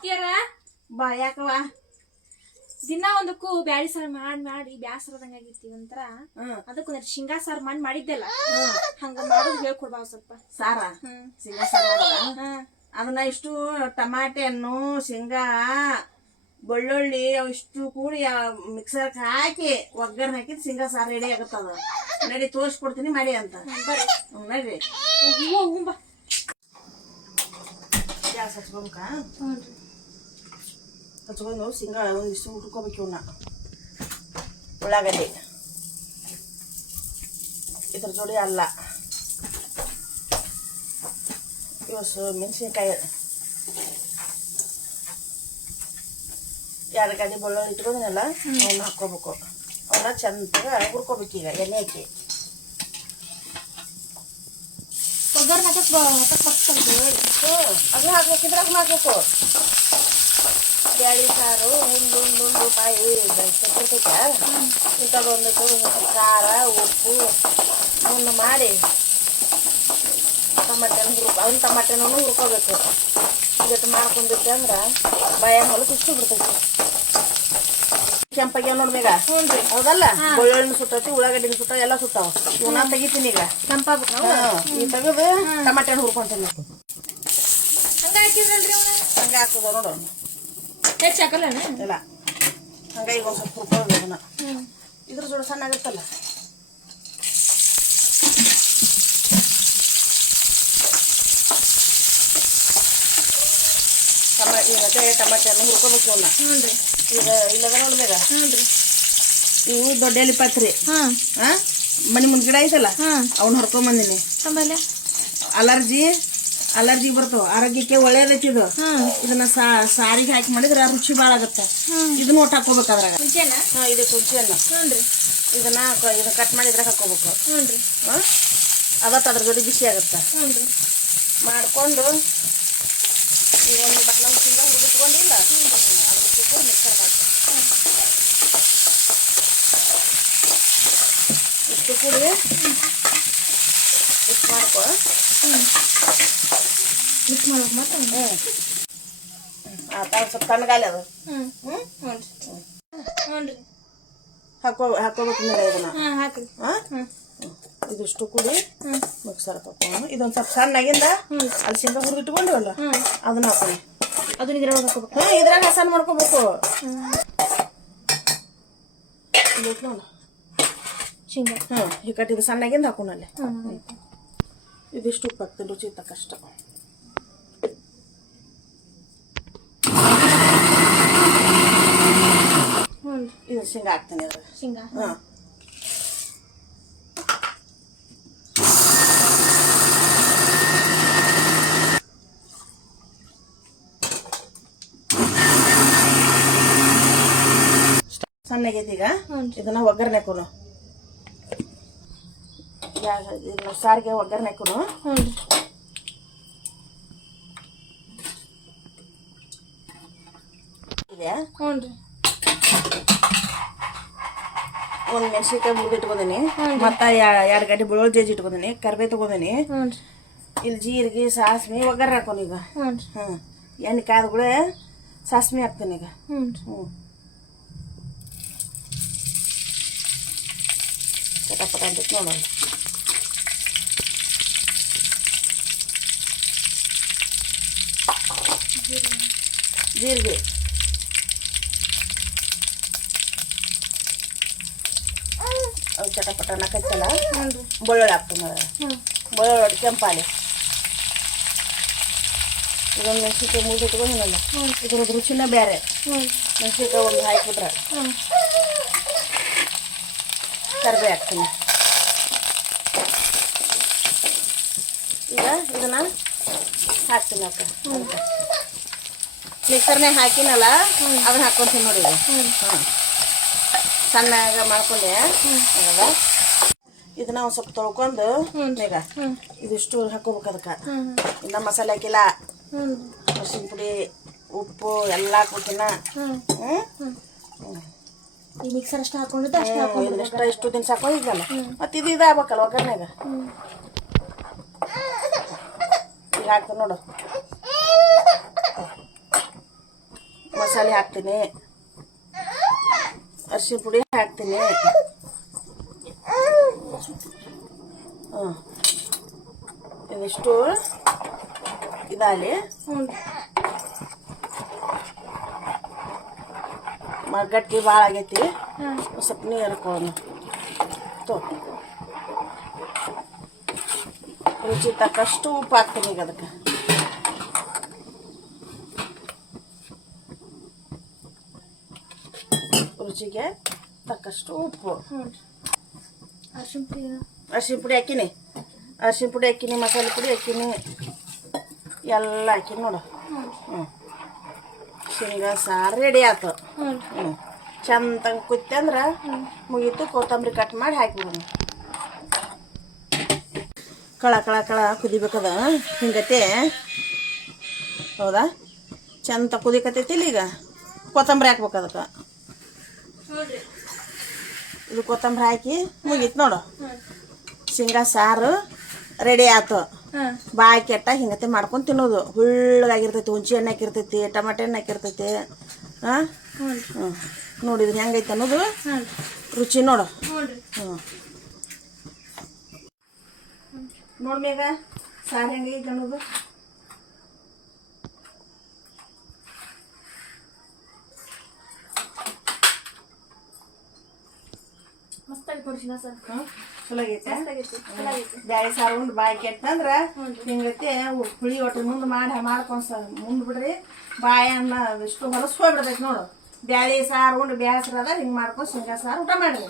ಅತ್ತಿಯರ ಬಾ ಯಾಕವಾ ದಿನ ಒಂದಕ್ಕೂ ಬ್ಯಾಳಿ ಸಾರು ಮಾಡಿ ಬ್ಯಾಸರದಂಗ ಆಗೈತಿ ಒಂಥರ ಅದಕ್ಕೊಂದ್ ಶೇಂಗಾ ಸಾರು ಮಾಡಿದ್ದೆಲ್ಲ ಹಂಗ ಮಾಡೋದು ಹೇಳ್ಕೊಡ್ಬಾ ಸ್ವಲ್ಪ ಸಾರ ಶೇಂಗಾ ಸಾರ ಅದನ್ನ ಇಷ್ಟು ಟಮಾಟೆ ಹಣ್ಣು ಶೇಂಗಾ ಬೆಳ್ಳುಳ್ಳಿ ಇಷ್ಟು ಕೂಡಿ ಮಿಕ್ಸರ್ ಹಾಕಿ ಒಗ್ಗರಣೆ ಹಾಕಿದ್ ಶೇಂಗಾ ಸಾರು ರೆಡಿ ಆಗತ್ತದ. ನಡಿ ತೋರಿಸ್ಕೊಡ್ತೀನಿ ಮಾಡಿ ಅಂತ ನಡ್ರಿ. ಗ್ಯಾಸ್ ಹಚ್ಕೊಬೇಕ ಹಚ್ಕೊಂಡು ಶೇಂಗಾ ಒಂದಿಷ್ಟು ಹುರ್ಕೋಬೇಕು. ಇವನ್ನ ಉಳ್ಳಾಗಡ್ಡಿ ಇದ್ರ ಜೋಡಿ ಅಲ್ಲ ಇವತ್ತು ಮೆಣಸಿನ್ಕಾಯಿ 2 ಗಡ್ಡೆ ಬೆಳ್ಳುಳ್ಳಿ ಇಟ್ಕೊಂಡಿನಲ್ಲ ಅವನ್ನ ಹಾಕ್ಕೋಬೇಕು. ಅವನ್ನ ಚಂದಾಗ ಹುರ್ಕೋಬೇಕು. ಈಗ ಎಣ್ಣೆ ಹಾಕಿ ಅದನ್ನ ಹಾಕ್ಬೇಕಿದ್ರೆ ಅದನ್ನ ಹಾಕ್ಬೇಕು. ಬ್ಯಾಳಿ ಸಾರು ಉಂಡು ಬಾಯಿ ಕೊಡ್ತೈತೆ ಇಂಥದ್ದೊಂದಿಟ್ಟು ಖಾರ ಉಪ್ಪು ಮುಂದೆ ಮಾಡಿ ಟಮಾಟೆನೂ ಹುರ್ಕೋಬೇಕು. ಇದಟ್ಟು ಮಾಡ್ಕೊಂಡ್ಬಿಟ್ಟೆ ಅಂದ್ರೆ ಬಾಯಾಗ ಹೊಲಕ್ಕೆ ಇಷ್ಟು ಬಿಡ್ತೈತಿ. ಕೆಂಪಾಗ್ಯಾವ ನೋಡ್ಬೇಗ ಹೌದಲ್ಲ. ಬೆಳ್ಳುಳ್ಳಿನ ಸುತ್ತೈತಿ, ಉಳ್ಳಾಗಡ್ಡಿನ ಸುತ್ತ ಎಲ್ಲ ಸುತ್ತಾವ. ಇವನ್ನ ತೆಗಿತೀನಿ ಈಗ. ಈ ತೆಗೆದು ಟಮಾಟೆ ಹುರ್ಕೊಂತೀನಿ. ಹಂಗೆ ಹಾಕುದ ನೋಡು ಇಲ್ಲ ಹಂಗ ಈಗ ಒಂದ್ ಸ್ವಲ್ಪ ಹುರ್ಕೊಳ್ಳೋದು. ಅದನ್ನ ಇದ್ರ ಜೋಡಿ ಸಣ್ಣ ಆಗುತ್ತಲ್ಲ. ಟಮಾಟೆ ಹಣ್ಣು ಹುರ್ಕೋಬೇಕು. ಅವನ್ನ ಈಗ ಇಲ್ಲದ ನೋಡ್ಬೇಕ ಇವು ದೊಡ್ಡ ಎಲೆ ಪತ್ರಿ ಮನಿ ಮುಂದ್ ಗಿಡ ಐತಲ್ಲ ಅವ್ನ ಹರ್ಕೊಂಬಂದಿನಿ. ಅಲರ್ಜಿ ಬರ್ತಾವ, ಆರೋಗ್ಯಕ್ಕೆ ಒಳ್ಳೇದೈತಿ ಇದು. ಇದನ್ನ ಸಾರಿಗೆ ಹಾಕಿ ಮಾಡಿದ್ರೆ ರುಚಿ ಭಾಳ ಆಗತ್ತ. ಇದನ್ನ ಒಟ್ಟು ಹಾಕೋಬೇಕು ಅದ್ರಾಗ. ಇದು ಹುಂಚೆಹಣ್ಣು ಇದನ್ನ ಕಟ್ ಮಾಡಿ ಇದ್ರಾಗ ಹಾಕೋಬೇಕು. ಅದತ್ತ ಅದ್ರ ಜೊತೆ ಬಿಸಿ ಆಗತ್ತ. ಮಾಡ್ಕೊಂಡು ಈಗ ಒಂದು ಬಟ್ಲ ಶೇಂಗಾ ಹುರಿದಿಟ್ಕೊಂಡಿಲ್ಲ ಅದ್ರ ಜೊತೆ ಮಿಕ್ಸರ್ ಹಾಕಿ ಇಷ್ಟು ಕೂಡಿ ಇಷ್ಟು ಮಾಡ್ಕೊ. ಮಿಕ್ಸ್ ಮಾಡ್ಬೇಕು ಮತ್ತೆ. ಸ್ವಲ್ಪ ತಣ್ಣಗಾಲಿ ಅದು ಹಾಕೋಬೇಕು. ಇದನ್ನ ಇದಿಷ್ಟು ಕೂಡಿ ಮಿಕ್ಸರ್ ಹಾಕೋಣ. ಇದೊಂದು ಸ್ವಲ್ಪ ಸಣ್ಣಾಗಿಂದ ಅಲ್ಲಿ ಶೇಂಗಾ ಹುರಿದಿಟ್ಕೊಂಡಿವಲ್ಲ ಅದನ್ನ ಹಾಕೋಣ. ಅದನ್ನ ಇದ್ರಾಗ ಹಾಕೋಬೇಕು. ಇದ್ರಾಗ ಹಸನ್ ಮಾಡ್ಕೋಬೇಕು. ಶೇಂಗಾ ಈ ಕಟ್ಟಿದ ಸಣ್ಣಾಗಿಂದ ಹಾಕೋಣಲ್ಲಿ. ಇದಿಷ್ಟು ಉಪ್ಪು ಹಾಕ್ತೀನಿ ರುಚಿ ತಕ್ಕಷ್ಟ. ಇದು ಶೇಂಗಾ ಹಾಕ್ತೀನಿ. ಅದ್ರ ಶೇಂಗಾ ಸಣ್ಣಗೈತಿ. ಈಗ ಇದನ್ನ ಒಗ್ಗರಣೆ ಹಾಕೋಣ. ಸಾರಿಗೆ ಒಗ್ಗರಣೆ ಹಾಕೋಣ. ಇದೆ ಒಂದು ಮೆಣಸಿನ್ಕಾಯಿ ಮುರಿದು ಇಟ್ಕೊಂಡೀನಿ. ಮತ್ತು 2 ಗಡ್ಡೆ ಬೆಳ್ಳುಳ್ಳಿ ಜಜ್ಜಿ ಇಟ್ಕೊಂಡೀನಿ. ಕರಿಬೇವು ತಗೊಂಡೀನಿ. ಇಲ್ಲಿ ಜೀರಿಗೆ ಸಾಸ್ಮಿ ಒಗ್ಗರಣೆ ಹಾಕೋಣ. ಈಗ ಎಣ್ಣೆ ಕಾದ್ಗಳು ಸಾಸ್ಮಿ ಹಾಕ್ತೀನಿ. ಈಗ ಪಟ ಅಂತ ನೋಡೋಣ. ಜೀರಿಗೆ ಅವು ಚಟಪಟ ಅನ್ನಕತ್ತಲ್ಲ ಬೆಳ್ಳುಳ್ಳಿ ಹಾಕ್ತೀನಿ. ಬೆಳ್ಳುಳ್ಳಿ ಕೆಂಪಾಲಿ ಇದೊಂದು ಮೆಣಸಿನ್ಕಾಯಿ ಮುರಿದು ಇಟ್ಕೊಂಡಿನಲ್ಲ ಇದ್ರದ್ದು ರುಚಿನ ಬೇರೆ. ಮೆಣಸಿನ್ಕಾಯಿ ಒಂದು ಹಾಕಿಬಿಟ್ರೆ ಕರಿಬೇವು ಹಾಕ್ತೀನಿ. ಈಗ ಇದನ್ನ ಹಾಕ್ತೀನಿ. ಮಿಕ್ಸರ್ನಾಗ ಹಾಕಿನಲ್ಲ ಅದನ್ನ ಹಾಕ್ಕೊಂತೀನಿ ನೋಡಿ. ಸಣ್ಣಗ ಮಾಡ್ಕೊಂಡೆ. ಇದನ್ನ ಒಂದು ಸ್ವಲ್ಪ ತೊಳ್ಕೊಂಡು ಈಗ ಇದಿಷ್ಟು ಹಾಕೋಬೇಕು. ಅದಕ್ಕೆ ಇನ್ನ ಮಸಾಲೆ ಹಾಕಿಲ್ಲ. ಅರಿಶಿನ ಪುಡಿ ಉಪ್ಪು ಎಲ್ಲ ಹಾಕ್ಬೇಕಿನ್ನ. ಈ ಮಿಕ್ಸರ್ ಅಷ್ಟು ಹಾಕೊಂಡಿದ್ದೆ ಅಷ್ಟು ಇಷ್ಟು ದಿನ ಸಾಕೊಂಡಿದ್ದಲ್ಲ. ಮತ್ತೆ ಇದು ಇದಾಗಬೇಕಲ್ಲ ಒಗ್ಗರಣೆಗ. ಈಗ ಹಾಕ್ತೀನಿ ನೋಡು. ಮಸಾಲೆ ಹಾಕ್ತೀನಿ, ಅರಿಶಿನ ಪುಡಿ ಹಾಕ್ತೀನಿ. ಇದಿಷ್ಟು ಇದಾಗಲಿ. ಗಟ್ಟಿ ಭಾಳ ಆಗೈತಿ. ಸ್ವಲ್ಪ ನೀರು ಹಾಕೋಣ. ರುಚಿ ತಕ್ಕಷ್ಟು ಉಪ್ಪು ಹಾಕ್ತೀನಿ ಈಗ ಅದಕ್ಕೆ. ರುಚಿಗೆ ತಕ್ಕಷ್ಟು ಉಪ್ಪು. ಅರಿಶಿನ ಪುಡಿ ಹಾಕಿನಿ, ಮಸಾಲೆ ಪುಡಿ ಹಾಕಿನಿ, ಎಲ್ಲ ಹಾಕಿನಿ ನೋಡು. ಶೇಂಗಾ ಸಾರು ರೆಡಿ ಆಯ್ತು. ಚಂದಂಗೆ ಕುತ್ತಂದ್ರೆ ಮುಗೀತು. ಕೊತ್ತಂಬರಿ ಕಟ್ ಮಾಡಿ ಹಾಕಿಬಿಡೋಣ. ಕಳ ಕಳ ಕಳ ಕುದಿಬೇಕದ ಹಿಂಗತೆ. ಹೌದಾ? ಚಂದ ಕುದಿಕತ್ತೈತಿಲ್ಲ. ಈಗ ಕೊತ್ತಂಬರಿ ಹಾಕ್ಬೇಕು ಅದಕ್ಕೆ. ಇದು ಕೊತ್ತಂಬರಿ ಹಾಕಿ ಮುಗೀತು ನೋಡು. ಶೇಂಗಾ ಸಾರು ರೆಡಿ ಆಯ್ತು. ಬಾಯಿ ಕೆಟ್ಟ ಹಿಂಗತೆ ಮಾಡ್ಕೊಂಡು ತಿನ್ನೋದು. ಹುಳ್ಳಗಾಗಿರ್ತೈತಿ. ಹುಂಚಿ ಹಣ್ಣು ಹಾಕಿರ್ತೈತಿ, ಟಮಾಟೆ ಹಣ್ಣು ಹಾಕಿರ್ತೈತಿ. ನೋಡಿದ್ರೆ ಹೆಂಗೈತೆ ಅನ್ನೋದು ರುಚಿ ನೋಡು. ನೋಡ್ಮೇಗ ಸಾರು ಹೆಂಗೈತೆ ಅನ್ನೋದು. ಚಲೋ ಆಗೈತೆ. ಬ್ಯಾಳಿ ಸಾರು ಉಂಡು ಬಾಯಿ ಕೆಟ್ಟಂದ್ರೆ ಹಿಂಗತ್ತೆ ಹುಳಿ ಒಟ್ಟು ಮುಂದೆ ಮಾಡ್ಕೊಂಡು ಮುಂದೆ ಬಿಡ್ರಿ. ಬಾಯಿ ಅನ್ನ ಇಷ್ಟು ಹೊಲಸು ಹೋಗ್ಬಿಡ್ತೈತಿ ನೋಡು. ಬ್ಯಾಳಿ ಸಾರು ಉಂಡು ಬ್ಯಾಸರ ಅದ ಹಿಂಗೆ ಮಾಡ್ಕೊಂಡು ಶೇಂಗಾ ಸಾರು ಊಟ ಮಾಡಿರಿ.